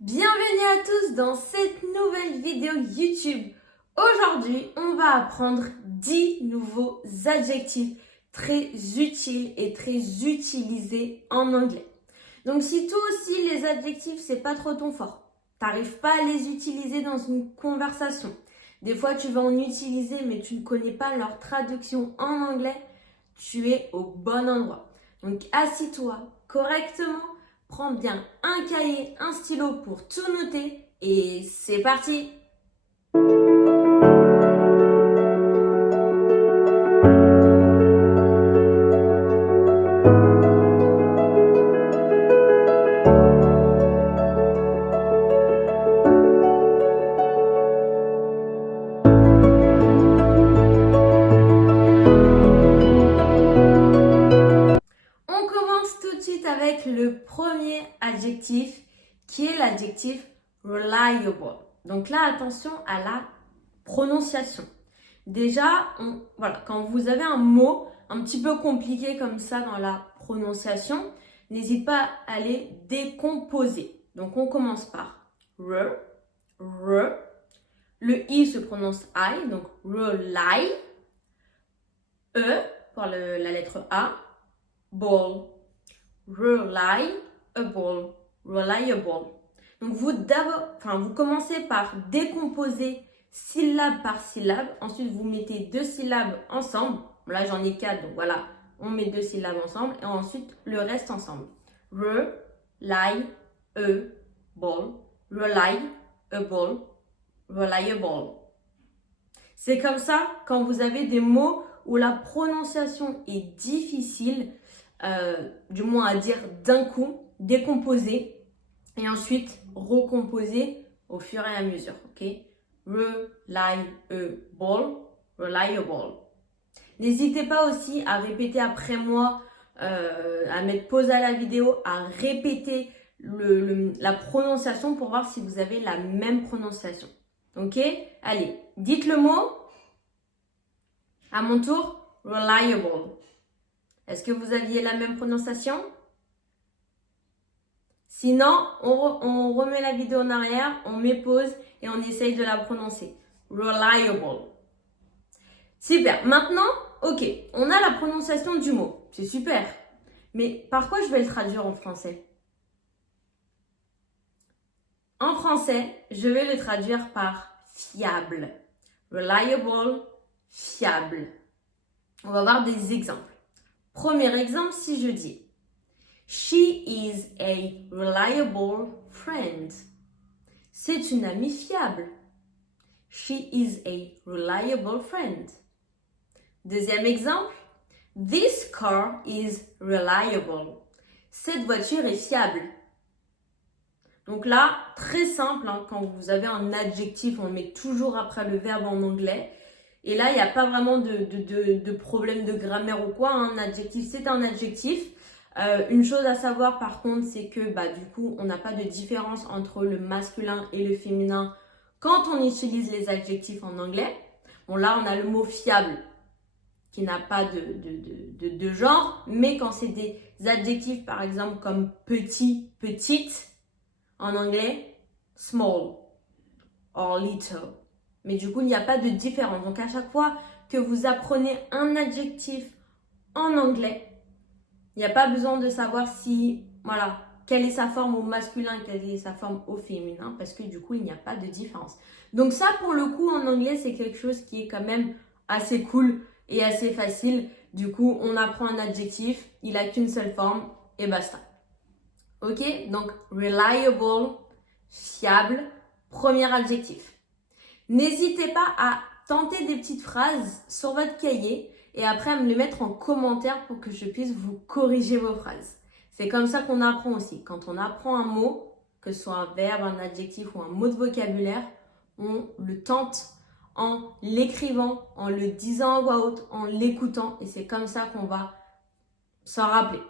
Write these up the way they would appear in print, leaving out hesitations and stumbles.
Bienvenue à tous dans cette nouvelle vidéo YouTube. Aujourd'hui, on va apprendre 10 nouveaux adjectifs très utiles et très utilisés en anglais. Donc si toi aussi les adjectifs c'est pas trop ton fort, t'arrives pas à les utiliser dans une conversation, des fois tu vas en utiliser mais tu ne connais pas leur traduction en anglais, tu es au bon endroit. Donc assis-toi correctement. Prends bien un cahier, un stylo pour tout noter et c'est parti! On commence tout de suite avec le premier adjectif qui est l'adjectif reliable. Donc là, attention à la prononciation. Déjà, quand vous avez un mot un petit peu compliqué comme ça dans la prononciation, n'hésite pas à les décomposer. Donc on commence par re, re. Le i se prononce I, donc rely. E pour la lettre A. Ball, reliable, reliable. Donc vous commencez par décomposer syllabe par syllabe. Ensuite, vous mettez deux syllabes ensemble. Là, j'en ai 4, donc voilà, on met deux syllabes ensemble et ensuite le reste ensemble. Reliable, reliable, reliable. C'est comme ça quand vous avez des mots où la prononciation est difficile, du moins à dire d'un coup, décomposer et ensuite recomposer au fur et à mesure. Ok? Reliable, reliable. N'hésitez pas aussi à répéter après moi, à mettre pause à la vidéo, à répéter la prononciation pour voir si vous avez la même prononciation. Ok? Allez, dites le mot. À mon tour, reliable. Est-ce que vous aviez la même prononciation? Sinon, on remet la vidéo en arrière, on met pause et on essaye de la prononcer. Reliable. Super. Maintenant, ok, on a la prononciation du mot. C'est super. Mais par quoi je vais le traduire en français? En français, je vais le traduire par fiable. Reliable, fiable. On va voir des exemples. Premier exemple, si je dis She is a reliable friend. C'est une amie fiable. She is a reliable friend. Deuxième exemple, This car is reliable. Cette voiture est fiable. Donc là, très simple, quand vous avez un adjectif, on le met toujours après le verbe en anglais. Et là, il n'y a pas vraiment de problème de grammaire ou quoi. Un adjectif, c'est un adjectif. Une chose à savoir par contre, c'est que du coup, on n'a pas de différence entre le masculin et le féminin quand on utilise les adjectifs en anglais. Bon, là, on a le mot fiable qui n'a pas de genre, mais quand c'est des adjectifs, par exemple, comme petit, petite, en anglais, small or little. Mais du coup, il n'y a pas de différence. Donc, à chaque fois que vous apprenez un adjectif en anglais, il n'y a pas besoin de savoir quelle est sa forme au masculin et quelle est sa forme au féminin, parce que du coup, il n'y a pas de différence. Donc ça, pour le coup, en anglais, c'est quelque chose qui est quand même assez cool et assez facile. Du coup, on apprend un adjectif, il n'a qu'une seule forme et basta. Ok? Donc, reliable, fiable, premier adjectif. N'hésitez pas à tenter des petites phrases sur votre cahier et après à me les mettre en commentaire pour que je puisse vous corriger vos phrases. C'est comme ça qu'on apprend aussi. Quand on apprend un mot, que ce soit un verbe, un adjectif ou un mot de vocabulaire, on le tente en l'écrivant, en le disant à voix haute, en l'écoutant et c'est comme ça qu'on va s'en rappeler.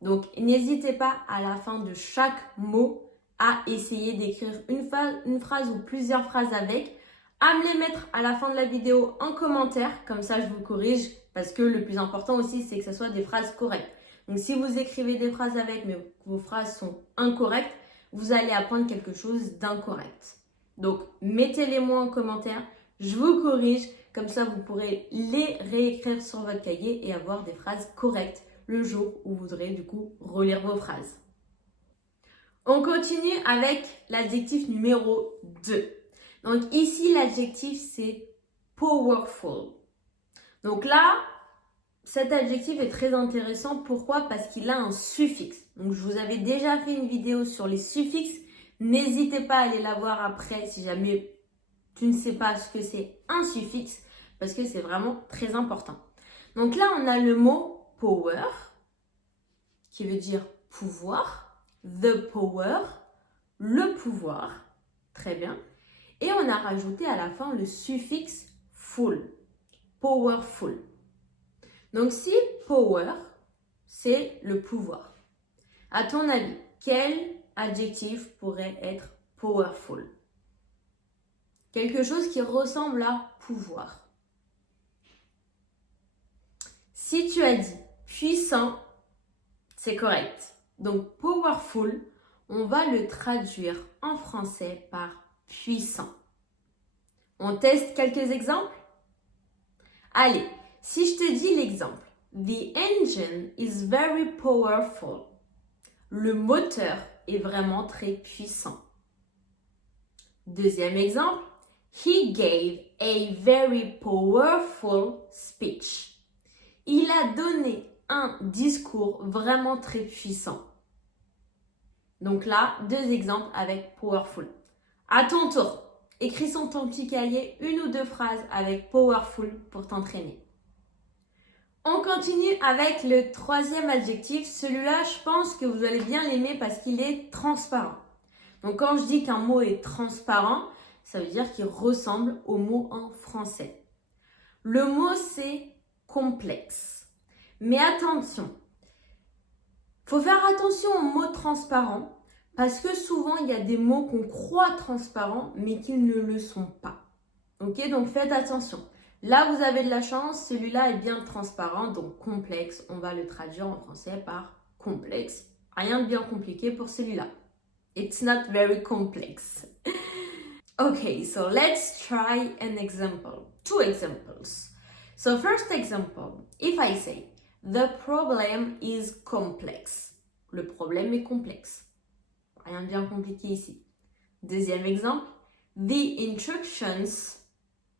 Donc n'hésitez pas à la fin de chaque mot à essayer d'écrire une phrase ou plusieurs phrases avec, à me les mettre à la fin de la vidéo en commentaire, comme ça je vous corrige, parce que le plus important aussi c'est que ce soit des phrases correctes. Donc si vous écrivez des phrases avec mais que vos phrases sont incorrectes, vous allez apprendre quelque chose d'incorrect. Donc, mettez-les moi en commentaire, je vous corrige, comme ça vous pourrez les réécrire sur votre cahier et avoir des phrases correctes le jour où vous voudrez du coup relire vos phrases. On continue avec l'adjectif numéro 2. Donc ici, l'adjectif c'est powerful. Donc là, cet adjectif est très intéressant. Pourquoi? Parce qu'il a un suffixe. Donc je vous avais déjà fait une vidéo sur les suffixes. N'hésitez pas à aller la voir après si jamais tu ne sais pas ce que c'est un suffixe, parce que c'est vraiment très important. Donc là, on a le mot power, qui veut dire pouvoir. The power, le pouvoir. Très bien. Et on a rajouté à la fin le suffixe full. Powerful. Donc si power, c'est le pouvoir. À ton avis, quel adjectif pourrait être powerful? Quelque chose qui ressemble à pouvoir. Si tu as dit puissant, c'est correct. Donc powerful, on va le traduire en français par puissant. On teste quelques exemples? Allez, si je te dis l'exemple, The engine is very powerful. Le moteur est vraiment très puissant. Deuxième exemple, He gave a very powerful speech. Il a donné un discours vraiment très puissant. Donc là, deux exemples avec powerful. À ton tour, écris sur ton petit cahier une ou deux phrases avec powerful pour t'entraîner. On continue avec le troisième adjectif. Celui-là, je pense que vous allez bien l'aimer parce qu'il est transparent. Donc quand je dis qu'un mot est transparent, ça veut dire qu'il ressemble au mot en français. Le mot, c'est complexe. Mais attention, il faut faire attention aux mots transparents parce que souvent, il y a des mots qu'on croit transparents mais qui ne le sont pas. Ok, donc faites attention. Là, vous avez de la chance, celui-là est bien transparent, donc complexe, on va le traduire en français par complexe. Rien de bien compliqué pour celui-là. It's not very complex. Okay, so let's try an example. Two examples. So first example, if I say, the problem is complex. Le problème est complexe. Rien de bien compliqué ici. Deuxième exemple, the instructions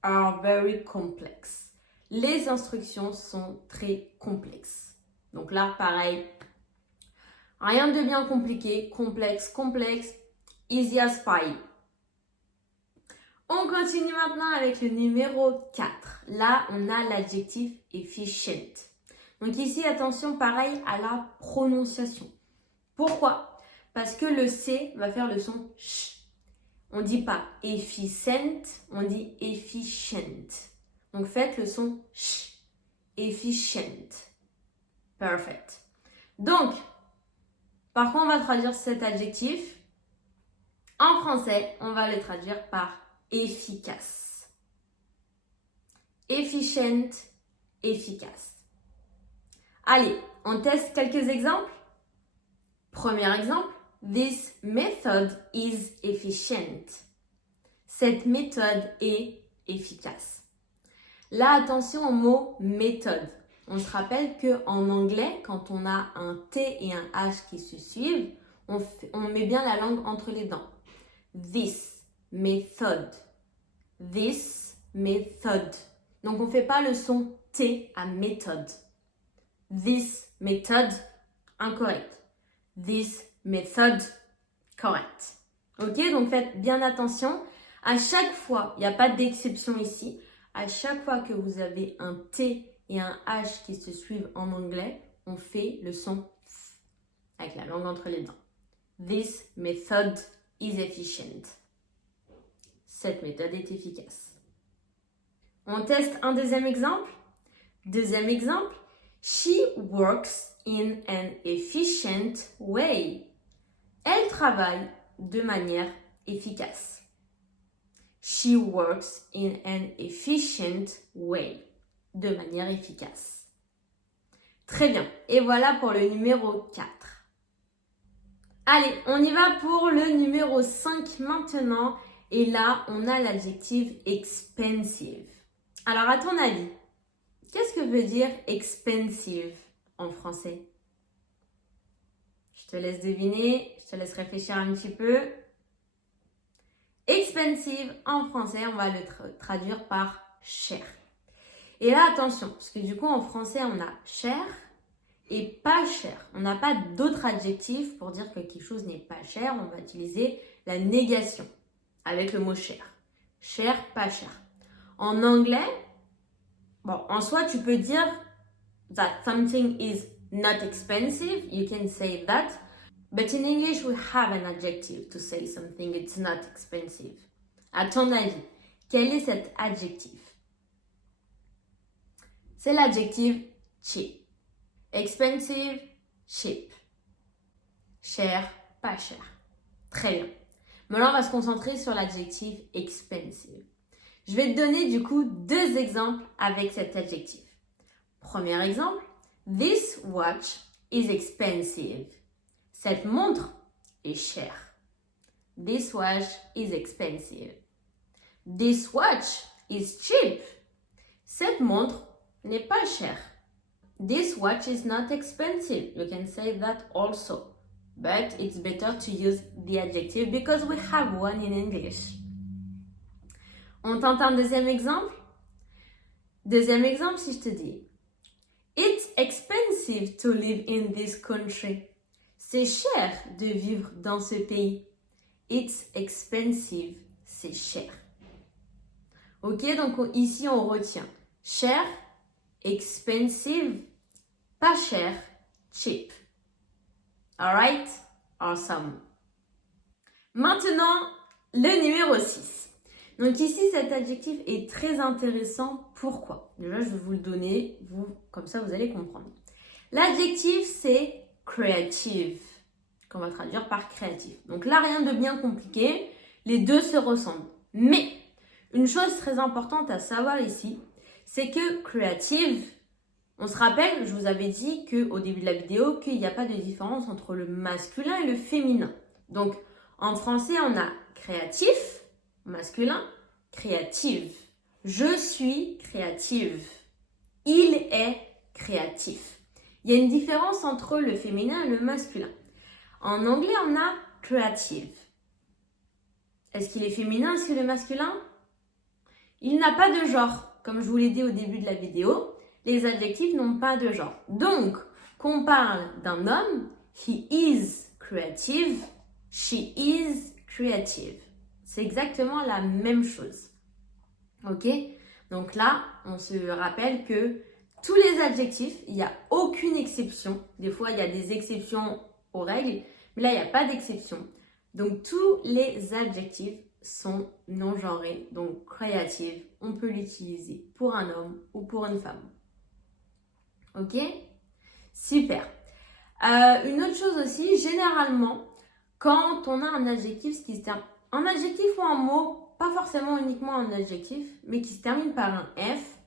are very complex. Les instructions sont très complexes. Donc là, pareil, rien de bien compliqué, complexe, complexe, easy as pie. On continue maintenant avec le numéro 4. Là, on a l'adjectif efficient. Donc ici, attention, pareil à la prononciation. Pourquoi? Parce que le C va faire le son ch. On ne dit pas efficient, on dit efficient. Donc faites le son ch. Efficient. Perfect. Donc, par contre, on va traduire cet adjectif. En français, on va le traduire par efficace. Efficient, efficace. Allez, on teste quelques exemples. Premier exemple, this method is efficient. Cette méthode est efficace. Là, attention au mot méthode. On se rappelle qu'en anglais, quand on a un T et un H qui se suivent, on met bien la langue entre les dents. This method. This method. Donc, on ne fait pas le son T à méthode. This method, incorrect. This method, correct. Ok, donc faites bien attention. À chaque fois, il n'y a pas d'exception ici. À chaque fois que vous avez un T et un H qui se suivent en anglais, on fait le son F avec la langue entre les dents. This method is efficient. Cette méthode est efficace. On teste un deuxième exemple. Deuxième exemple. She works in an efficient way. Elle travaille de manière efficace. She works in an efficient way. De manière efficace. Très bien. Et voilà pour le numéro 4. Allez, on y va pour le numéro 5 maintenant. Et là, on a l'adjectif expensive. Alors, à ton avis, qu'est-ce que veut dire expensive en français? Je te laisse deviner, je te laisse réfléchir un petit peu. Expensive, en français, on va le traduire par cher. Et là, attention, parce que du coup, en français, on a cher et pas cher. On n'a pas d'autres adjectifs pour dire que quelque chose n'est pas cher. On va utiliser la négation avec le mot cher. Cher, pas cher. En anglais, bon, en soi, tu peux dire that something is not expensive. You can say that. But in English, we have an adjective to say something it's not expensive. À ton avis, quel est cet adjectif? C'est l'adjectif cheap. Expensive, cheap. Cher, pas cher. Très bien. Maintenant, on va se concentrer sur l'adjectif expensive. Je vais te donner du coup 2 exemples avec cet adjectif. Premier exemple, this watch is expensive. Cette montre est chère. This watch is expensive. This watch is cheap. Cette montre n'est pas chère. This watch is not expensive. You can say that also. But it's better to use the adjective because we have one in English. On tente un deuxième exemple? Deuxième exemple, si je te dis it's expensive to live in this country. C'est cher de vivre dans ce pays. It's expensive, c'est cher. Ok, donc ici on retient cher, expensive, pas cher, cheap. Alright? Awesome. Maintenant, le numéro 6. Donc ici, cet adjectif est très intéressant. Pourquoi? Déjà, je vais vous le donner, comme ça vous allez comprendre. L'adjectif, c'est creative, qu'on va traduire par créatif. Donc là, rien de bien compliqué, les deux se ressemblent. Mais, une chose très importante à savoir ici, c'est que creative, on se rappelle, je vous avais dit qu'au début de la vidéo, qu'il n'y a pas de différence entre le masculin et le féminin. Donc, en français, on a créatif, masculin, créative. Je suis créative. Il est créatif. Il y a une différence entre le féminin et le masculin. En anglais, on a creative. Est-ce qu'il est féminin? Est-ce qu'il est masculin? Il n'a pas de genre. Comme je vous l'ai dit au début de la vidéo, les adjectifs n'ont pas de genre. Donc, qu'on parle d'un homme, he is creative, she is creative. C'est exactement la même chose. Ok? Donc là, on se rappelle que tous les adjectifs, il n'y a aucune exception. Des fois, il y a des exceptions aux règles, mais là, il n'y a pas d'exception. Donc, tous les adjectifs sont non-genrés. Donc, creative, on peut l'utiliser pour un homme ou pour une femme. Ok? Super. Une autre chose aussi, généralement, quand on a un adjectif qui se termine, un adjectif ou un mot, pas forcément uniquement un adjectif, mais qui se termine par un F,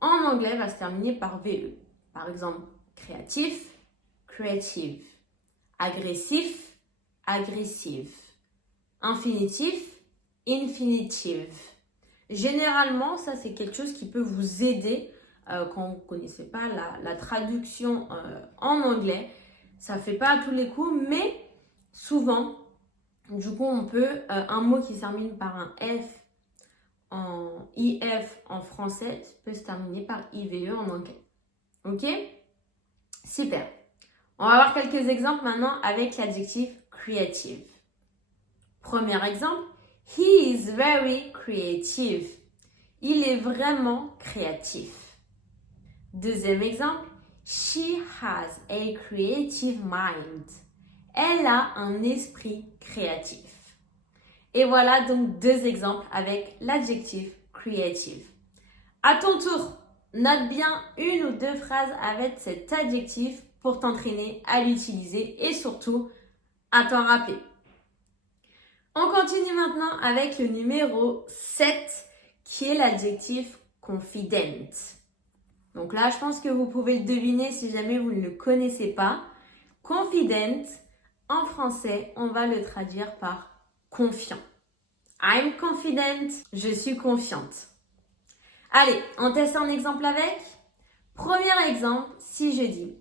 en anglais va se terminer par VE. Par exemple, créatif, creative. Agressif, aggressive. Infinitif, infinitive. Généralement, ça c'est quelque chose qui peut vous aider quand vous ne connaissez pas la traduction en anglais. Ça ne fait pas à tous les coups, mais souvent, du coup, on peut, un mot qui se termine par un F en IF en français peut se terminer par IVE en anglais. Ok? Super. On va voir quelques exemples maintenant avec l'adjectif creative. Premier exemple, he is very creative. Il est vraiment créatif. Deuxième exemple, she has a creative mind. Elle a un esprit créatif. Et voilà donc 2 exemples avec l'adjectif creative. À ton tour, note bien 1 ou 2 phrases avec cet adjectif pour t'entraîner à l'utiliser et surtout à t'en rappeler. On continue maintenant avec le numéro 7 qui est l'adjectif confident. Donc là, je pense que vous pouvez le deviner si jamais vous ne le connaissez pas. Confident, En français, on va le traduire par confiant. I'm confident. Je suis confiante. Allez, on teste un exemple avec. Premier exemple, si je dis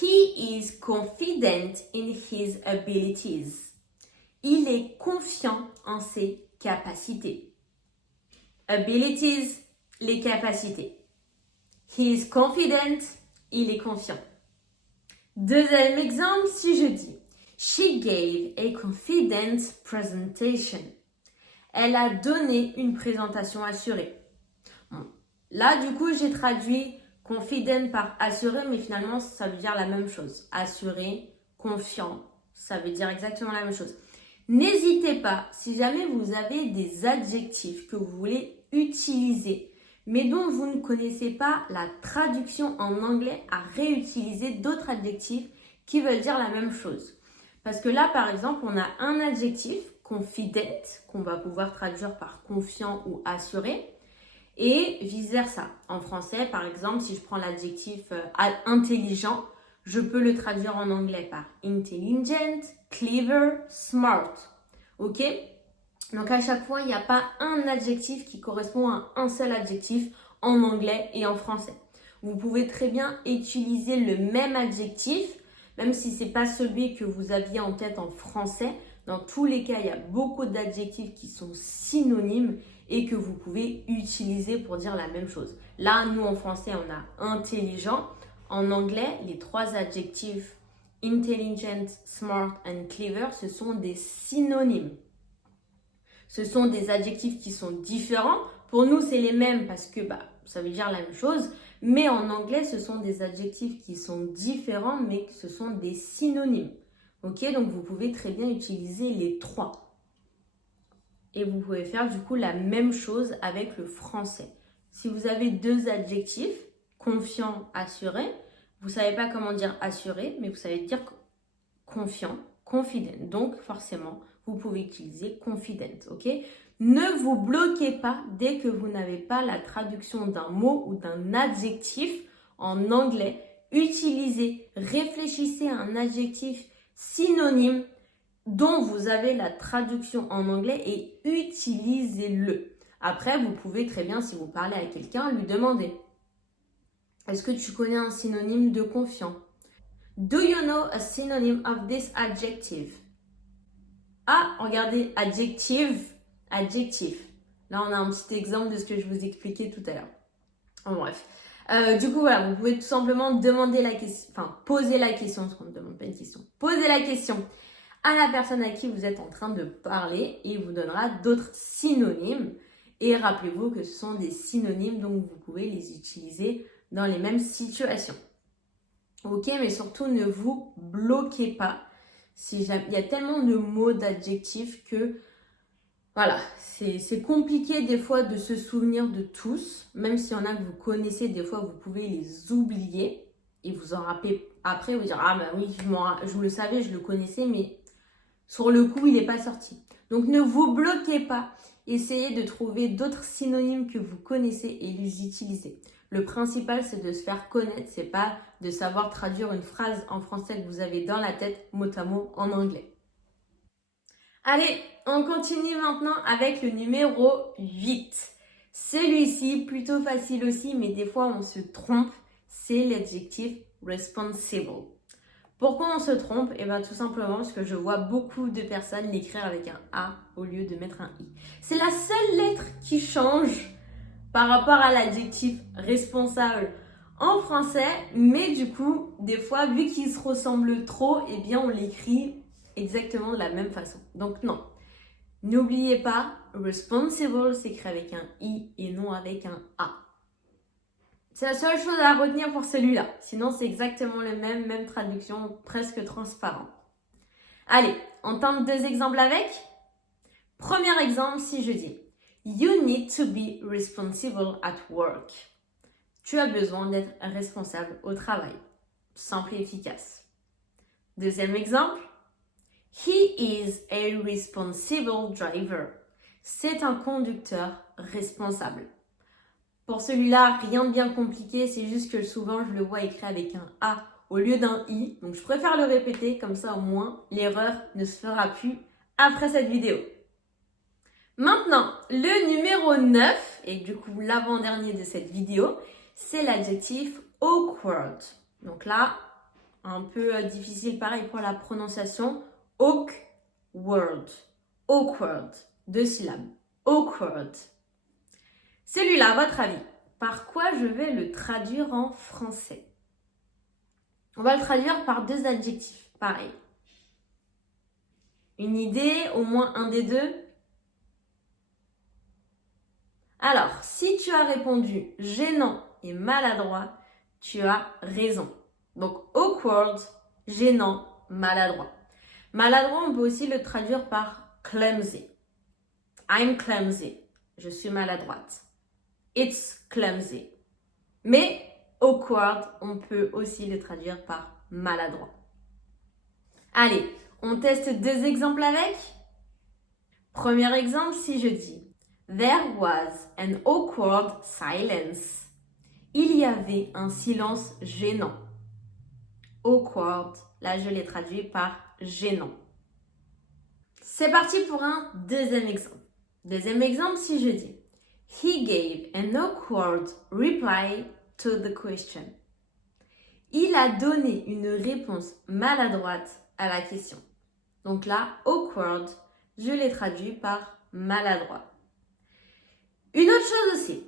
He is confident in his abilities. Il est confiant en ses capacités. Abilities, les capacités. He is confident, il est confiant. Deuxième exemple, si je dis She gave a confident presentation. Elle a donné une présentation assurée. Bon. Là, du coup, j'ai traduit confident par assuré, mais finalement, ça veut dire la même chose. Assuré, confiant, ça veut dire exactement la même chose. N'hésitez pas, si jamais vous avez des adjectifs que vous voulez utiliser, mais dont vous ne connaissez pas la traduction en anglais, à réutiliser d'autres adjectifs qui veulent dire la même chose. Parce que là, par exemple, on a un adjectif, confident, qu'on va pouvoir traduire par confiant ou assuré, et vice-versa. En français, par exemple, si je prends l'adjectif intelligent, je peux le traduire en anglais par intelligent, clever, smart. Ok? Donc à chaque fois, il n'y a pas un adjectif qui correspond à un seul adjectif en anglais et en français. Vous pouvez très bien utiliser le même adjectif, même si ce n'est pas celui que vous aviez en tête en français. Dans tous les cas, il y a beaucoup d'adjectifs qui sont synonymes et que vous pouvez utiliser pour dire la même chose. Là, nous en français, on a intelligent. En anglais, les trois adjectifs intelligent, smart and clever, ce sont des synonymes. Ce sont des adjectifs qui sont différents. Pour nous, c'est les mêmes parce que ça veut dire la même chose. Mais en anglais, ce sont des adjectifs qui sont différents, mais ce sont des synonymes. Ok, donc vous pouvez très bien utiliser les trois. Et vous pouvez faire du coup la même chose avec le français. Si vous avez deux adjectifs, confiant, assuré, vous ne savez pas comment dire assuré, mais vous savez dire confiant, confident. Donc forcément, vous pouvez utiliser confident, ok? Ne vous bloquez pas dès que vous n'avez pas la traduction d'un mot ou d'un adjectif en anglais. Utilisez, réfléchissez à un adjectif synonyme dont vous avez la traduction en anglais et utilisez-le. Après, vous pouvez très bien, si vous parlez à quelqu'un, lui demander « Est-ce que tu connais un synonyme de confiant ?» Do you know a synonym of this adjective? Ah, regardez, adjective, adjectif. Là, on a un petit exemple de ce que je vous expliquais tout à l'heure. En bref. Du coup, voilà, vous pouvez tout simplement demander la question, poser la question, parce qu'on ne demande pas une question. Posez la question à la personne à qui vous êtes en train de parler et il vous donnera d'autres synonymes. Et rappelez-vous que ce sont des synonymes, donc vous pouvez les utiliser dans les mêmes situations. Ok, mais surtout ne vous bloquez pas. Il y a tellement de mots, d'adjectifs que voilà, c'est compliqué des fois de se souvenir de tous. Même s'il y en a que vous connaissez, des fois vous pouvez les oublier et vous en rappeler après, vous dire ah ben oui, je le savais, je le connaissais, mais sur le coup il n'est pas sorti. Donc ne vous bloquez pas. Essayez de trouver d'autres synonymes que vous connaissez et les utiliser. Le principal, c'est de se faire connaître, c'est pas de savoir traduire une phrase en français que vous avez dans la tête, mot à mot, en anglais. Allez, on continue maintenant avec le numéro 8. Celui-ci, plutôt facile aussi, mais des fois on se trompe, c'est l'adjectif responsible. Pourquoi on se trompe? Eh bien tout simplement parce que je vois beaucoup de personnes l'écrire avec un A au lieu de mettre un I. C'est la seule lettre qui change par rapport à l'adjectif responsable en français, mais du coup, des fois, vu qu'il se ressemble trop, eh bien on l'écrit exactement de la même façon. Donc non, n'oubliez pas, responsible s'écrit avec un I et non avec un A. C'est la seule chose à retenir pour celui-là. Sinon, c'est exactement le même traduction, presque transparent. Allez, on tente deux exemples avec. Premier exemple, si je dis You need to be responsible at work. Tu as besoin d'être responsable au travail. Simple et efficace. Deuxième exemple. He is a responsible driver. C'est un conducteur responsable. Pour celui-là, rien de bien compliqué, c'est juste que souvent je le vois écrit avec un A au lieu d'un i. Donc je préfère le répéter, comme ça au moins l'erreur ne se fera plus après cette vidéo. Maintenant, le numéro 9, et du coup l'avant-dernier de cette vidéo, c'est l'adjectif awkward. Donc là, un peu difficile pareil pour la prononciation. Awkward. Awkward. 2 syllabes. Awkward. Celui-là, à votre avis, par quoi je vais le traduire en français? On va le traduire par 2 adjectifs, pareil. Une idée, au moins un des deux? Alors, si tu as répondu gênant et maladroit, tu as raison. Donc, awkward, gênant, maladroit. Maladroit, on peut aussi le traduire par clumsy. I'm clumsy. Je suis maladroite. It's clumsy. Mais awkward, on peut aussi le traduire par maladroit. Allez, on teste 2 exemples avec. Premier exemple, si je dis There was an awkward silence. Il y avait un silence gênant. Awkward, là je l'ai traduit par gênant. C'est parti pour un deuxième exemple. Deuxième exemple, si je dis He gave an awkward reply to the question. Il a donné une réponse maladroite à la question. Donc là, awkward, je l'ai traduit par maladroit. Une autre chose aussi.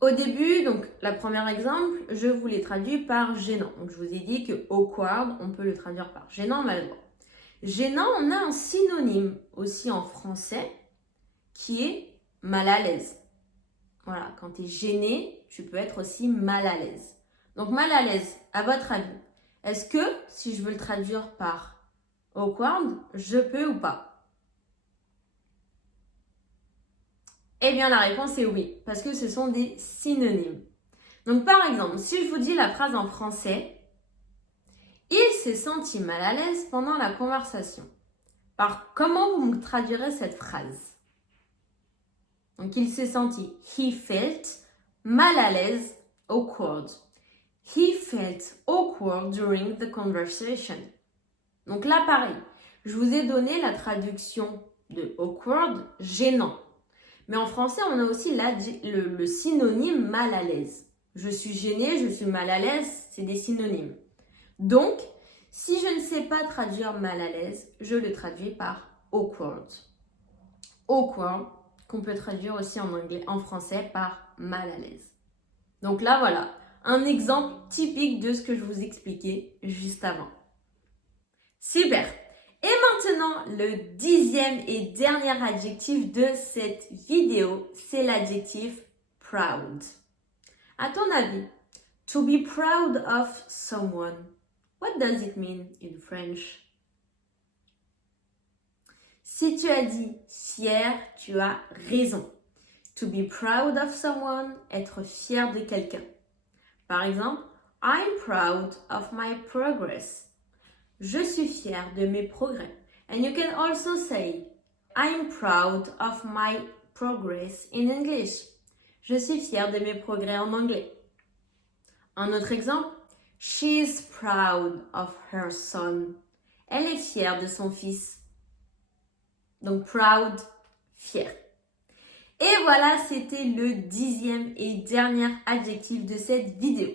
Au début, donc la première exemple, je vous l'ai traduit par gênant. Donc je vous ai dit que awkward, on peut le traduire par gênant, maladroit. Gênant, on a un synonyme aussi en français qui est mal à l'aise. Voilà, quand tu es gêné, tu peux être aussi mal à l'aise. Donc mal à l'aise, à votre avis, est-ce que si je veux le traduire par awkward, je peux ou pas? Eh bien, la réponse est oui, parce que ce sont des synonymes. Donc, par exemple, si je vous dis la phrase en français, il s'est senti mal à l'aise pendant la conversation. Comment vous me traduirez cette phrase? Donc, il s'est senti, he felt, mal à l'aise, awkward. He felt awkward during the conversation. Donc là, pareil, je vous ai donné la traduction de awkward, gênant. Mais en français, on a aussi le synonyme mal à l'aise. Je suis gênée, je suis mal à l'aise, c'est des synonymes. Donc, si je ne sais pas traduire mal à l'aise, je le traduis par awkward. Awkward, qu'on peut traduire aussi en français par mal à l'aise. Donc là, voilà, un exemple typique de ce que je vous expliquais juste avant. Super! Et maintenant, le 10e et dernier adjectif de cette vidéo, c'est l'adjectif proud. À ton avis, to be proud of someone, what does it mean in French? Si tu as dit fier, tu as raison. To be proud of someone, être fier de quelqu'un. Par exemple, I'm proud of my progress. Je suis fière de mes progrès. And you can also say, I'm proud of my progress in English. Je suis fière de mes progrès en anglais. Un autre exemple, she's proud of her son. Elle est fière de son fils. Donc proud, fier. Et voilà, c'était le 10e et dernier adjectif de cette vidéo.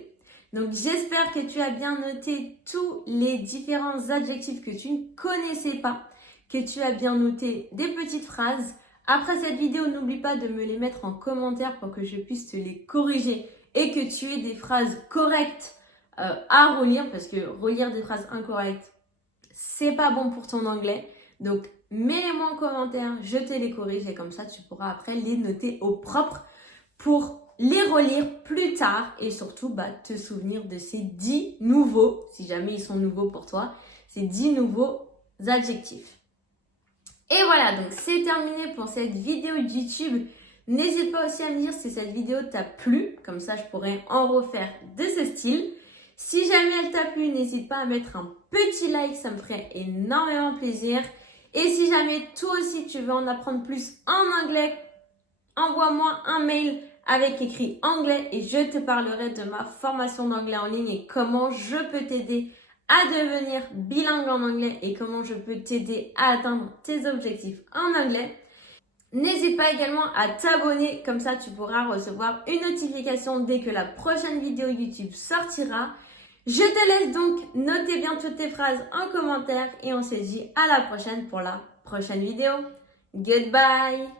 Donc j'espère que tu as bien noté tous les différents adjectifs que tu ne connaissais pas, que tu as bien noté des petites phrases. Après cette vidéo, n'oublie pas de me les mettre en commentaire pour que je puisse te les corriger et que tu aies des phrases correctes à relire, parce que relire des phrases incorrectes, c'est pas bon pour ton anglais. Donc mets-les-moi en commentaire, je te les corrige et comme ça tu pourras après les noter au propre pour les relire plus tard et surtout te souvenir de ces 10 nouveaux, si jamais ils sont nouveaux pour toi, ces 10 nouveaux adjectifs. Et voilà, donc c'est terminé pour cette vidéo YouTube. N'hésite pas aussi à me dire si cette vidéo t'a plu, comme ça je pourrais en refaire de ce style. Si jamais elle t'a plu, n'hésite pas à mettre un petit like, ça me ferait énormément plaisir. Et si jamais toi aussi tu veux en apprendre plus en anglais, envoie-moi un mail avec écrit anglais et je te parlerai de ma formation d'anglais en ligne et comment je peux t'aider à devenir bilingue en anglais et comment je peux t'aider à atteindre tes objectifs en anglais. N'hésite pas également à t'abonner, comme ça tu pourras recevoir une notification dès que la prochaine vidéo YouTube sortira. Je te laisse donc noter bien toutes tes phrases en commentaire et on se dit à la prochaine pour la prochaine vidéo. Goodbye!